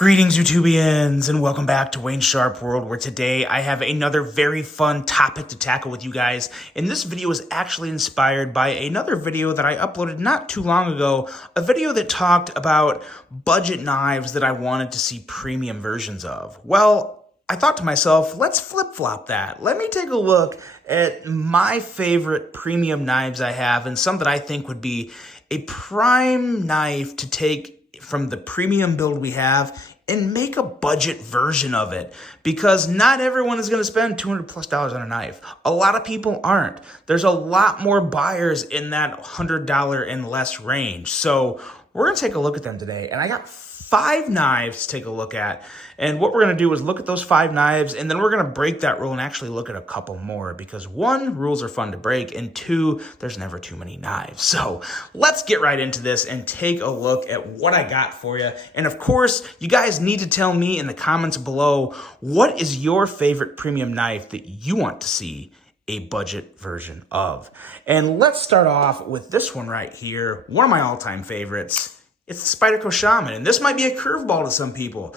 Greetings, YouTubians, and welcome back to Wayne Sharp World, where today I have another very fun topic to tackle with you guys. And this video is actually inspired by another video that I uploaded not too long ago, a video that talked about budget knives that I wanted to see premium versions of. Well, I thought to myself, let's flip-flop that. Let me take a look at my favorite premium knives I have and some that I think would be a prime knife to take from the premium build we have and make a budget version of it, because not everyone is going to spend $200+ on a knife. A lot of people aren't. There's a lot more buyers in that $100 and less range. So we're going to take a look at them today, and I got 5 knives to take a look at. And what we're going to do is look at those 5 knives, and then we're going to break that rule and actually look at a couple more, because 1, rules are fun to break, and 2, there's never too many knives. So let's get right into this and take a look at what I got for you. And of course, you guys need to tell me in the comments below, what is your favorite premium knife that you want to see a budget version of? And let's start off with this one right here, one of my all-time favorites. It's the Spyderco Shaman, and this might be a curveball to some people.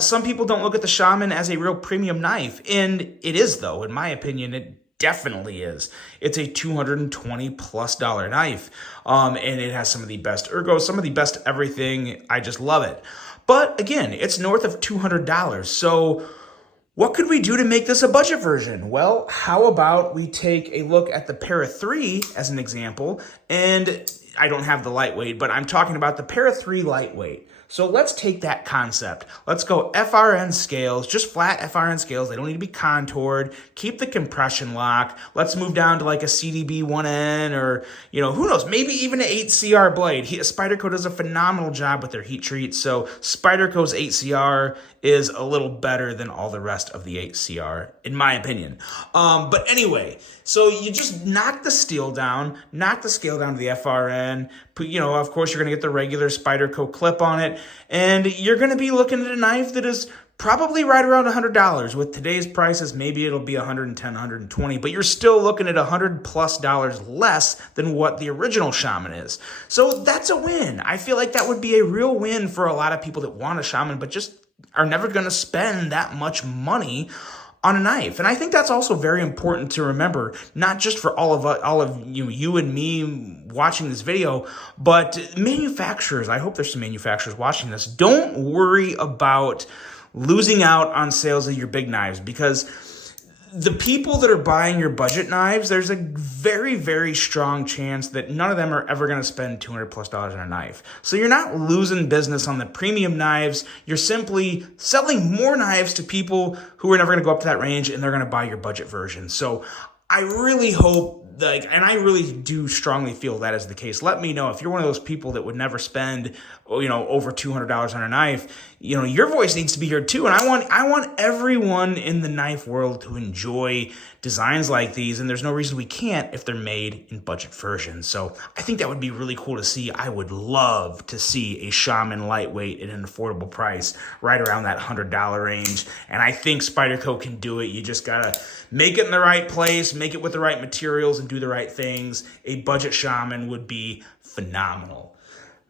Some people don't look at the Shaman as a real premium knife, and it is, though. In my opinion, it definitely is. It's a $220+ knife, and it has some of the best ergos, some of the best everything. I just love it. But again, it's north of $200, so what could we do to make this a budget version? Well, how about we take a look at the Para 3 as an example, and I don't have the lightweight, but I'm talking about the Para 3 lightweight. So let's take that concept. Let's go FRN scales, just flat FRN scales. They don't need to be contoured. Keep the compression lock. Let's move down to like a CDB 1N or, who knows, maybe even an 8CR blade. Spyderco does a phenomenal job with their heat treat. So Spyderco's 8CR is a little better than all the rest of the 8CR, in my opinion. But anyway, so you just knock the steel down, knock the scale down to the FRN. Of course, you're going to get the regular Spyderco clip on it, and you're going to be looking at a knife that is probably right around $100. With today's prices, maybe it'll be $110, $120, but you're still looking at $100+ less than what the original Shaman is. So that's a win. I feel like that would be a real win for a lot of people that want a Shaman, but just are never going to spend that much money on a knife. And I think that's also very important to remember, not just for all of you and me watching this video, but manufacturers. I hope there's some manufacturers watching this. Don't worry about losing out on sales of your big knives, because the people that are buying your budget knives, there's a very, very strong chance that none of them are ever going to spend $200+ on a knife. So you're not losing business on the premium knives. You're simply selling more knives to people who are never going to go up to that range, and they're going to buy your budget version. So I really hope, and I really do strongly feel that is the case. Let me know if you're one of those people that would never spend, over $200 on a knife. Your voice needs to be heard too. And I want everyone in the knife world to enjoy designs like these. And there's no reason we can't if they're made in budget versions. So I think that would be really cool to see. I would love to see a Shaman lightweight at an affordable price, right around that $100 range. And I think Spyderco can do it. You just gotta make it in the right place, make it with the right materials, and do the right things. A budget Shaman would be phenomenal.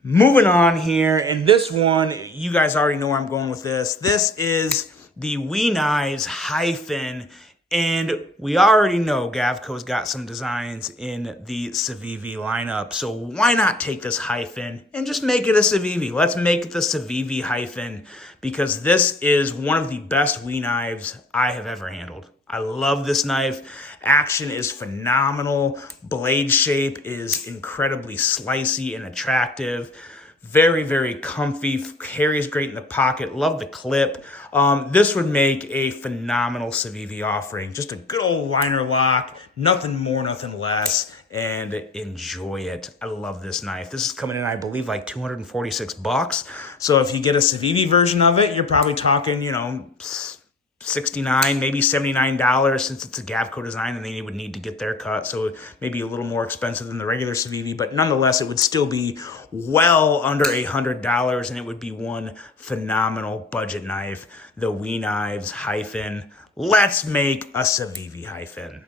Moving on here, and this one, you guys already know where I'm going with this. This is the Knives Hyphen, and we already know Gavco's got some designs in the Civivi lineup, so why not take this Hyphen and just make it a Civivi? Let's make it the Civivi Hyphen, because this is one of the best knives I have ever handled. I love this knife. Action is phenomenal. Blade shape is incredibly slicey and attractive. Very, very comfy. Carries great in the pocket. Love the clip. This would make a phenomenal Civivi offering. Just a good old liner lock. Nothing more, nothing less. And enjoy it. I love this knife. This is coming in, I believe, like $246. So if you get a Civivi version of it, you're probably talking, $69, maybe $79, since it's a Gavco design and they would need to get their cut. So maybe a little more expensive than the regular Civivi, but nonetheless, it would still be well under $100, and it would be one phenomenal budget knife, the Knives Hyphen. Let's make a Civivi Hyphen.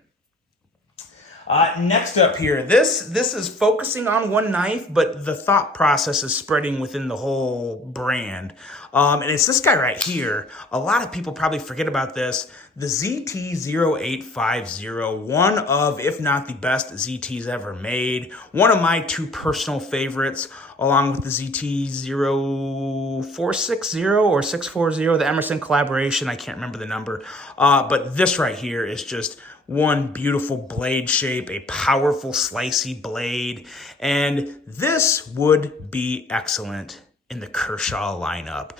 Next up here, this is focusing on one knife, but the thought process is spreading within the whole brand. And it's this guy right here. A lot of people probably forget about this. The ZT0850, one of, if not the best ZTs ever made. One of my two personal favorites, along with the ZT0460 or 640, the Emerson collaboration. I can't remember the number. But this right here is just one beautiful blade shape, a powerful slicey blade, and this would be excellent in the Kershaw lineup.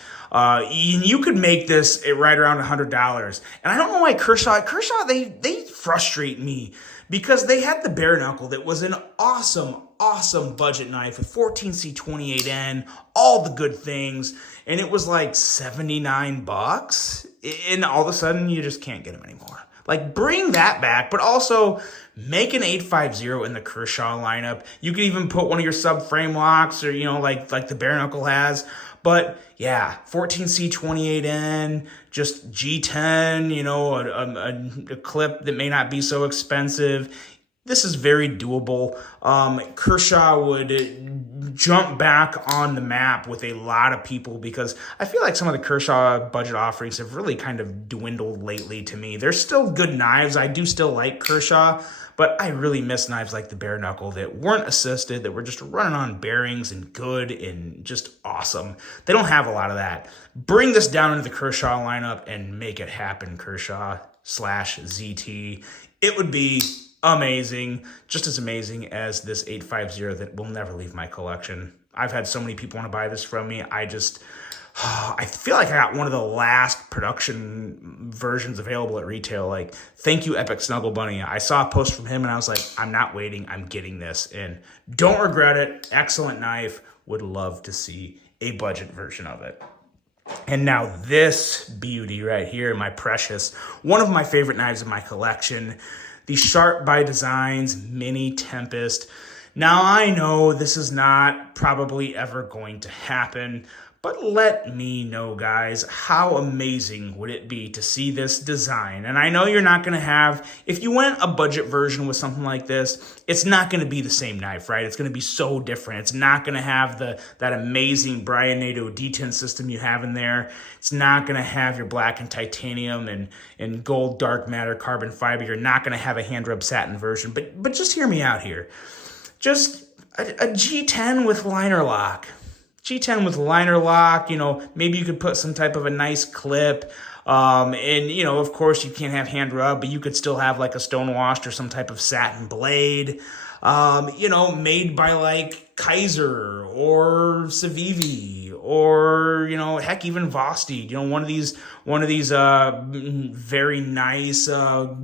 You could make this at right around $100, and I don't know why Kershaw, they frustrate me because they had the bare knuckle that was an awesome budget knife with 14C28N, all the good things, and it was like $79, and all of a sudden you just can't get them anymore. Like, bring that back, but also make an 850 in the Kershaw lineup. You could even put one of your subframe locks or, like the bare knuckle has. But yeah, 14C28N, just G10, a clip that may not be so expensive. This is very doable. Kershaw would jump back on the map with a lot of people because I feel like some of the Kershaw budget offerings have really kind of dwindled lately to me. They're still good knives. I do still like Kershaw, but I really miss knives like the bare knuckle that weren't assisted, that were just running on bearings and good and just awesome. They don't have a lot of that. Bring this down into the Kershaw lineup and make it happen, Kershaw/ZT. It would be amazing, just as amazing as this 850 that will never leave my collection. I've had so many people want to buy this from me. I feel like I got one of the last production versions available at retail. Like, thank you, Epic Snuggle Bunny. I saw a post from him and I was like, I'm not waiting, I'm getting this. And don't regret it. Excellent knife. Would love to see a budget version of it. And now this beauty right here, my precious, one of my favorite knives in my collection, the Sharp by Designs Mini Tempest. Now, I know this is not probably ever going to happen, but let me know, guys, how amazing would it be to see this design? And I know you're not going to have, if you went a budget version with something like this, it's not going to be the same knife, right? It's going to be so different. It's not going to have that amazing Brian Nato D10 system you have in there. It's not going to have your black and titanium and gold dark matter carbon fiber. You're not going to have a hand rub satin version, but just hear me out here. Just a G10 with liner lock. G10 with liner lock, maybe you could put some type of a nice clip. And, of course, you can't have hand rub, but you could still have like a stone washed or some type of satin blade, made by like Kaiser or Civivi or, heck, even Vosti, one of these very nice,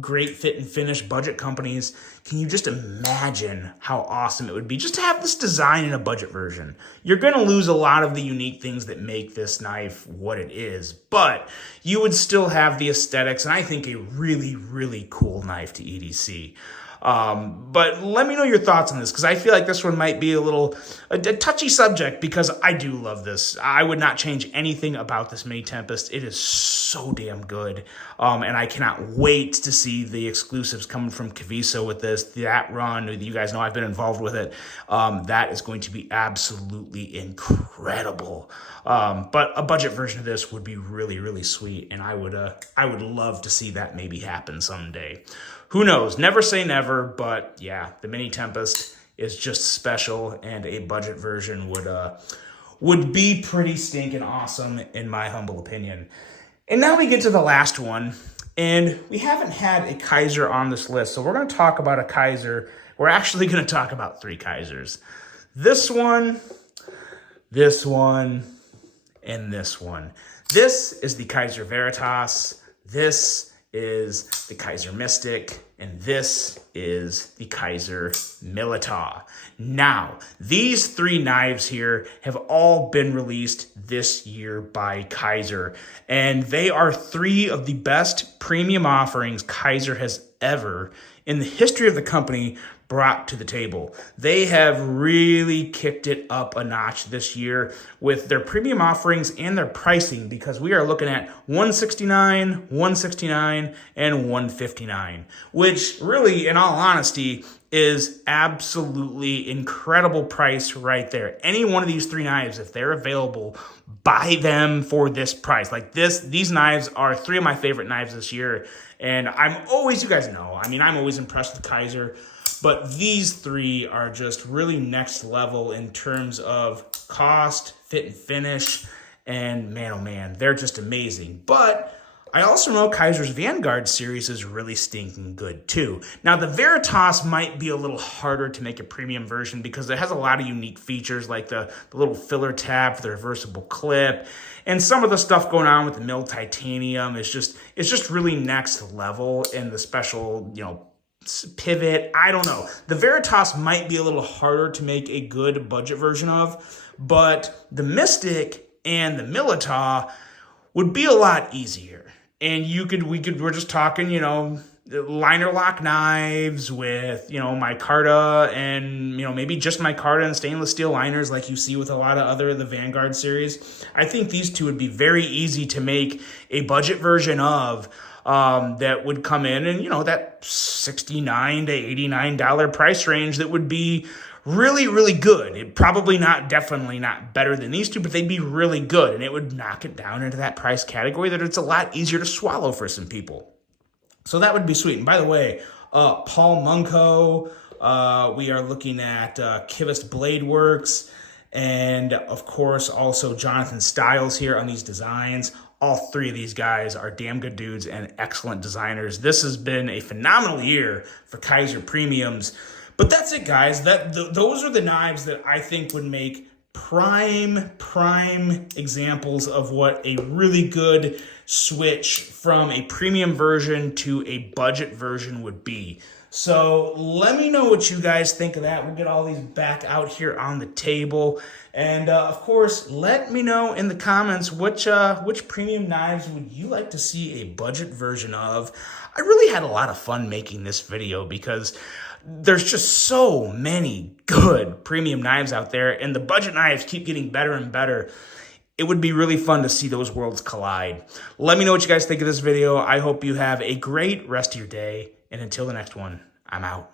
great fit and finish budget companies. Can you just imagine how awesome it would be just to have this design in a budget version? You're going to lose a lot of the unique things that make this knife what it is, but you would still have the aesthetics and I think a really, really cool knife to EDC. But let me know your thoughts on this, because I feel like this one might be a touchy subject, because I do love this. I would not change anything about this Mini Tempest. It is so damn good. And I cannot wait to see the exclusives coming from Kaiser with this, that run. You guys know I've been involved with it. That is going to be absolutely incredible. But a budget version of this would be really, really sweet. And I would love to see that maybe happen someday. Who knows? Never say never, but yeah, the Mini Tempest is just special, and a budget version would be pretty stinking awesome, in my humble opinion. And now we get to the last one, and we haven't had a Kaiser on this list, so we're going to talk about a Kaiser. We're actually going to talk about three Kaisers. This one, and this one. This is the Kaiser Veritas. This is the Kaiser Mystic, and this is the Kaiser Militar. Now, these three knives here have all been released this year by Kaiser, and they are three of the best premium offerings Kaiser has ever, in the history of the company, brought to the table. They have really kicked it up a notch this year with their premium offerings and their pricing, because we are looking at $169, $169, and $159, which really, in all honesty, is absolutely incredible price right there. Any one of these three knives, if they're available, buy them for this price. Like these knives are three of my favorite knives this year. And I'm always, you guys know, I mean, I'm always impressed with Kaiser, but these three are just really next level in terms of cost, fit and finish, and man, oh man, they're just amazing. But I also know Kaiser's Vanguard series is really stinking good too. Now, the Veritas might be a little harder to make a premium version because it has a lot of unique features like the little filler tab for the reversible clip, and some of the stuff going on with the milled titanium is just really next level, and the special, you know, pivot. I don't know. The Veritas might be a little harder to make a good budget version of, but the Mystic and the Milita would be a lot easier. And we're just talking, you know, liner lock knives with, you know, micarta and, you know, maybe just micarta and stainless steel liners like you see with a lot of the Vanguard series. I think these two would be very easy to make a budget version of, that would come in and, you know, that $69 to $89 price range that would be really, really good. It probably definitely not better than these two, but they'd be really good. And it would knock it down into that price category that it's a lot easier to swallow for some people. So that would be sweet. And by the way, Paul Munko, we are looking at Kivist Blade Works, and of course also Jonathan Stiles here on these designs. All three of these guys are damn good dudes and excellent designers. This has been a phenomenal year for Kaiser Premiums. But that's it, guys. Those are the knives that I think would make prime examples of what a really good switch from a premium version to a budget version would be. So let me know what you guys think of that. We'll get all these back out here on the table. And of course, let me know in the comments which premium knives would you like to see a budget version of. I really had a lot of fun making this video because there's just so many good premium knives out there, and the budget knives keep getting better and better. It would be really fun to see those worlds collide. Let me know what you guys think of this video. I hope you have a great rest of your day, and until the next one, I'm out.